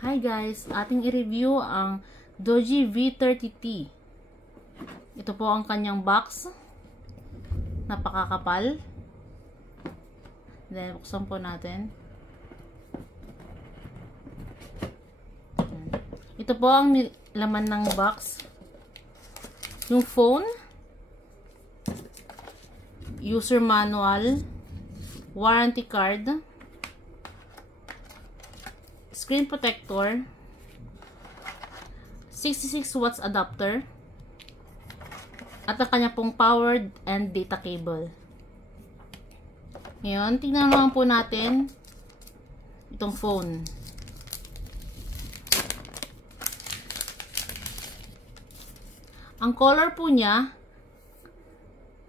Hi guys, ating i-review ang Doji V30T. Ito po ang kanyang box. Napakakapal. Then, buksan po natin. Ito po ang laman ng box. Yung phone, user manual, warranty card, screen protector, 66 watts adapter, at ang kanya pong powered and data cable. Ngayon, tingnan naman po natin itong phone. Ang color po niya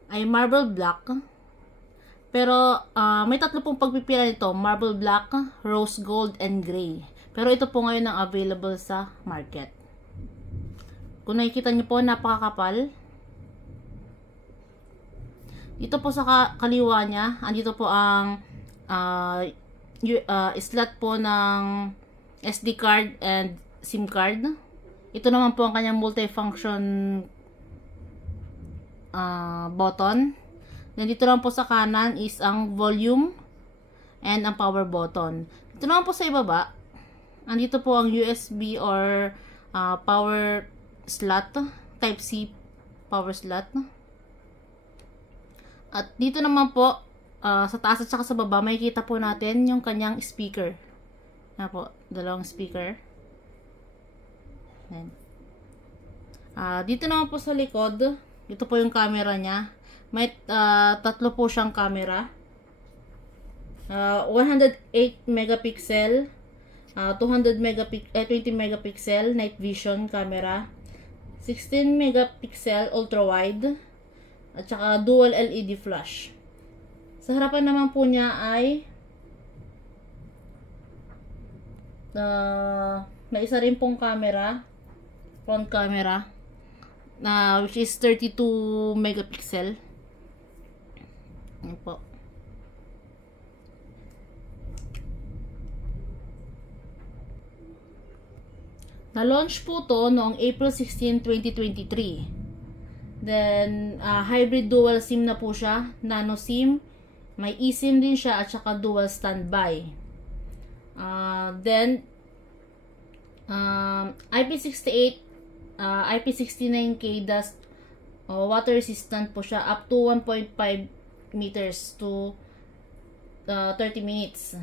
ay marble black. Pero may tatlo pong pagpipila nito, marble black, rose gold, and gray. Pero ito po ngayon ang available sa market. Kung nakikita niyo po, napakakapal. Ito po sa kaliwa niya, andito po ang slot po ng SD card and SIM card. Ito naman po ang kanyang multifunction button. Then dito lang po sa kanan is ang volume and ang power button. Dito naman po sa ibaba, andito po ang USB or power slot, type C power slot. At dito naman po sa taas at saka sa baba, makikita po natin yung kanyang speaker. Yan po, dalawang speaker. Yan. Dito naman po sa likod, ito po yung camera niya. May tatlo po siyang camera. 108 megapixel, 20 megapixel night vision camera, 16 megapixel ultra wide, at saka dual LED flash. Sa harapan naman po niya ay may isa rin pong camera, front camera, which is 32 megapixel. Yan po. Na-launch po to noong April 16, 2023. Then, hybrid dual SIM na po siya. Nano SIM. May eSIM din siya at saka dual standby. Then, IP68, IP69K dust, water resistant po siya. Up to 1.5 meters to 30 minutes.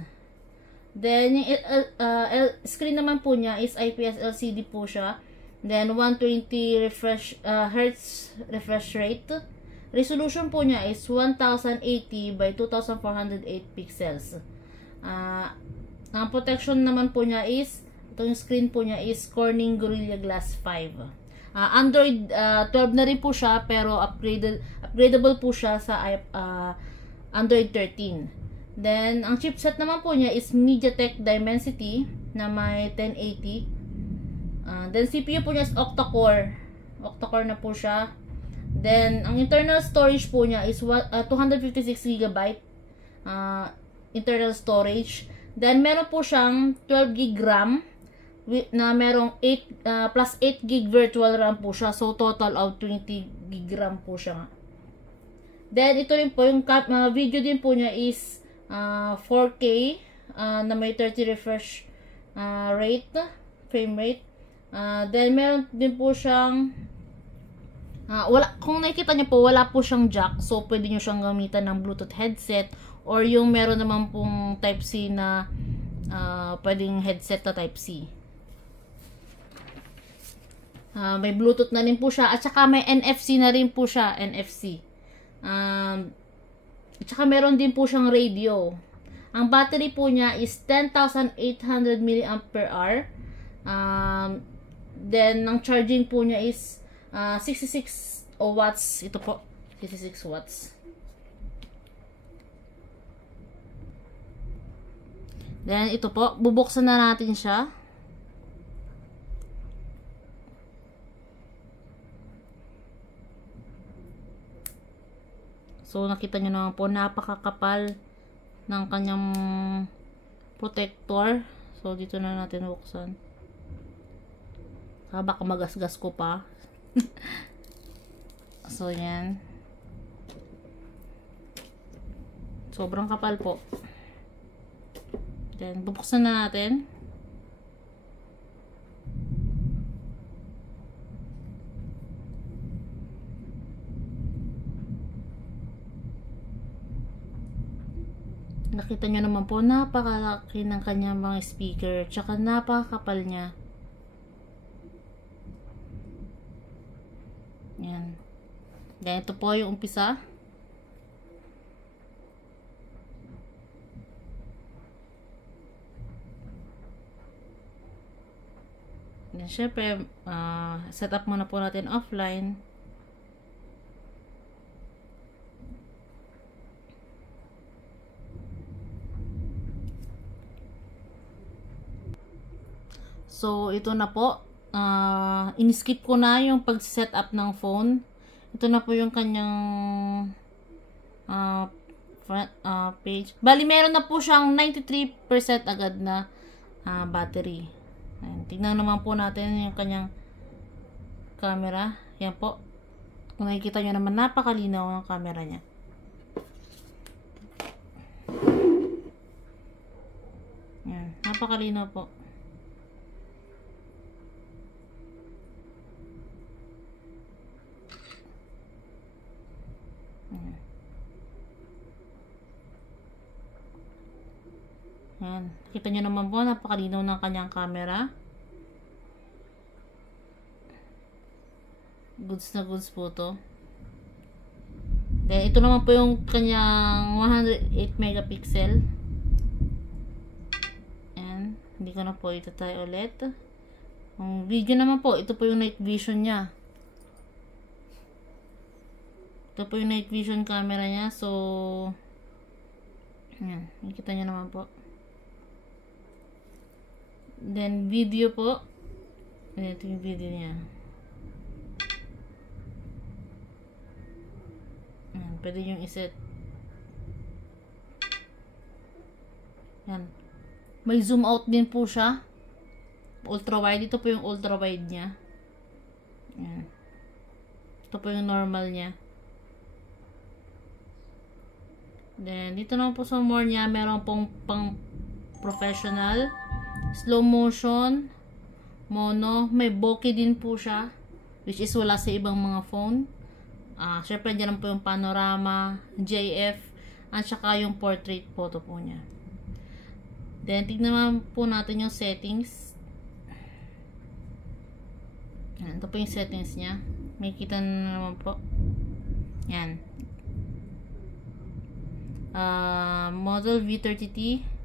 Then, yung screen naman po niya is IPS LCD po siya. Then, 120 Hz refresh rate. Resolution po niya is 1080 by 2408 pixels. Ang protection naman po niya is, itong screen po niya is Corning Gorilla Glass 5. Android 12 na rin po siya, pero upgradable po siya sa Android 13. Then, ang chipset naman po niya is MediaTek Dimensity na may 1080. Then, CPU po niya is octa-core. Octa-core na po siya. Then, ang internal storage po niya is 256 GB internal storage. Then, meron po siyang 12 GB RAM na merong 8 plus 8 GB virtual RAM po siya. So, total of 20 GB RAM po siya. Then, ito rin po, yung video din po niya is 4K na may 30 refresh frame rate. Then, meron din po siyang kung nakikita niyo po, wala po siyang jack. So, pwede niyo siyang gamitan ng Bluetooth headset or yung meron naman pong type C na pwedeng headset na type C. May Bluetooth na rin po siya. At saka may NFC na rin po siya. NFC. At saka meron din po siyang radio. Ang battery po niya is 10,800 mAh. Then, ang charging po niya is 66 watts. Ito po. 66 watts. Then, ito po. Bubuksan na natin siya. So, nakita nyo naman po, napakakapal ng kanyang protector. So, dito na natin buksan. Baka magasgas ko pa. So, yan. Sobrang kapal po. Then, bubuksan na natin. Nakita nyo naman po, napakalaki ng kanyang mga speaker. Tsaka napakakapal niya. Yan. Then, ito po yung umpisa. Then, syempre, set up muna po natin offline. So, ito na po. In-skip ko na yung pag-set up ng phone. Ito na po yung kanyang page. Bali, meron na po siyang 93% agad na battery. Ayan. Tignan naman po natin yung kanyang camera. Yan po. Kung nakikita nyo naman, napakalinaw ang camera niya. Yan. Napakalinaw po. Yan. Kita nyo naman po, napakalinaw ng kanyang camera. Goods na goods po to. Then, ito naman po yung kanyang 108 megapixel. Yan. Hindi ko na po ito tayo ulit. Ang video naman po, ito po yung night vision niya. Ito po yung night vision camera niya. So, yan. Nakikita nyo naman po. Then, video po. Ito yung video niya. Ayan, pwede yung iset. Yan. May zoom out din po siya. Ultra wide. Ito po yung ultra wide niya. Ayan. Ito po yung normal niya. Then, dito naman po sa more niya, meron pong pang professional. Slow motion, mono, may bokeh din po siya, which is wala sa ibang mga phone. Syempre dyan po yung panorama, JF, at saka yung portrait photo po niya. Then, tignan naman po natin yung settings. Yan, ito po yung settings niya. May kita na naman po. Yan. Model V30T.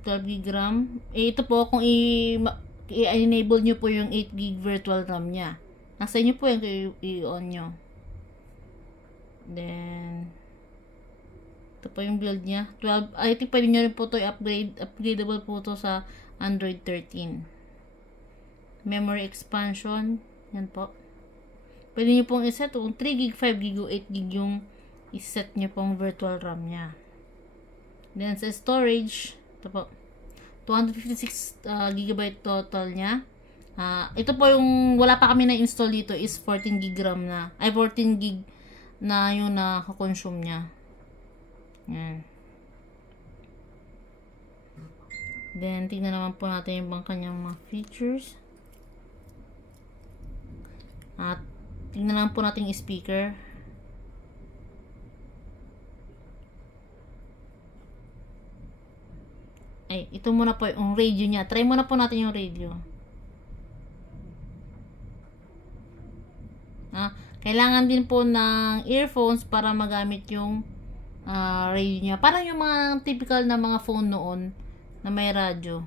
12GB RAM. Ito po, kung i-enable nyo po yung 8GB virtual RAM niya. Nasa inyo po yung i-on nyo. Then, ito po yung build niya. 12, I think pwede nyo rin po ito i-upgrade. Upgradable po ito sa Android 13. Memory expansion. Yan po. Pwede nyo pong iset kung 3GB, 5GB, 8GB yung iset nyo pong virtual RAM niya. Then, sa storage, ito po, 256 GB total niya. Ito po yung wala pa kami na-install dito is 14GB RAM na. Ay, 14GB na yung nakakonsume niya. Yan. Then, tingnan naman po natin yung kanyang mga features. At, tingnan naman po natin yung speaker. Ay, ito muna po yung radio niya. Try muna po natin yung radio. Kailangan din po ng earphones para magamit yung radio niya. Parang yung mga typical na mga phone noon na may radyo.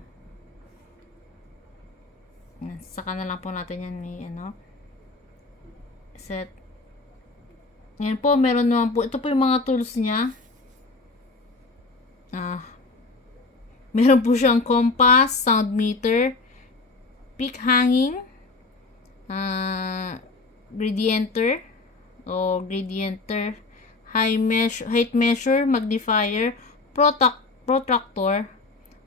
Saka na lang po natin yan may set. Ngayon po, meron naman po. Ito po yung mga tools niya. Meron po siyang compass, sound meter, peak hanging, gradienter, height measure, magnifier, protractor,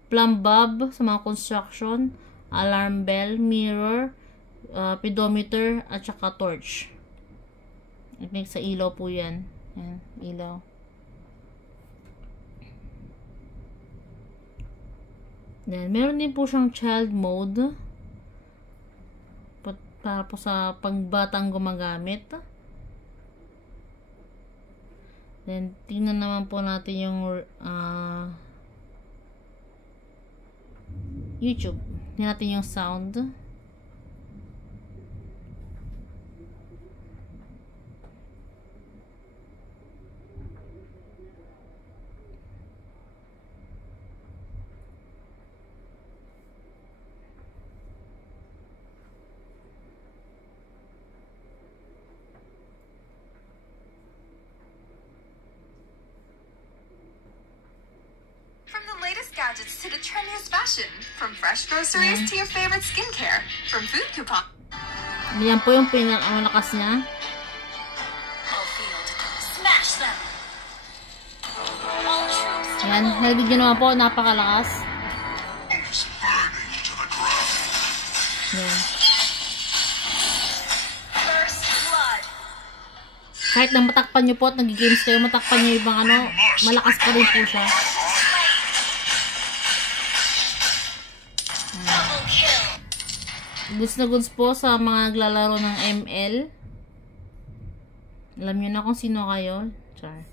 plumb bob sa mga construction, alarm bell, mirror, pedometer, at saka torch. I think sa ilaw po yan. Yan, ilaw. Then, meron din po siyang child mode. Para po sa pagbatang gumagamit. Then, tingnan naman po natin yung YouTube. Tingnan natin yung sound. Gadgets to the trendiest fashion, from fresh groceries to your favorite skincare, from food coupon. Yan po yung pinakalakas niya. Yan, narinig nyo naman po, napakalakas. Yan. Kahit nang matakpan nyo po at nag-games kayo, matakpan nyo yung ano, malakas pa rin po siya. Goods na goods po sa mga naglalaro ng ML. Alam nyo na kung sino kayo. Char.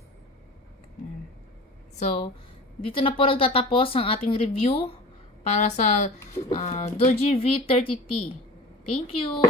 So, dito na po nagtatapos ang ating review para sa Doji V30T. Thank you!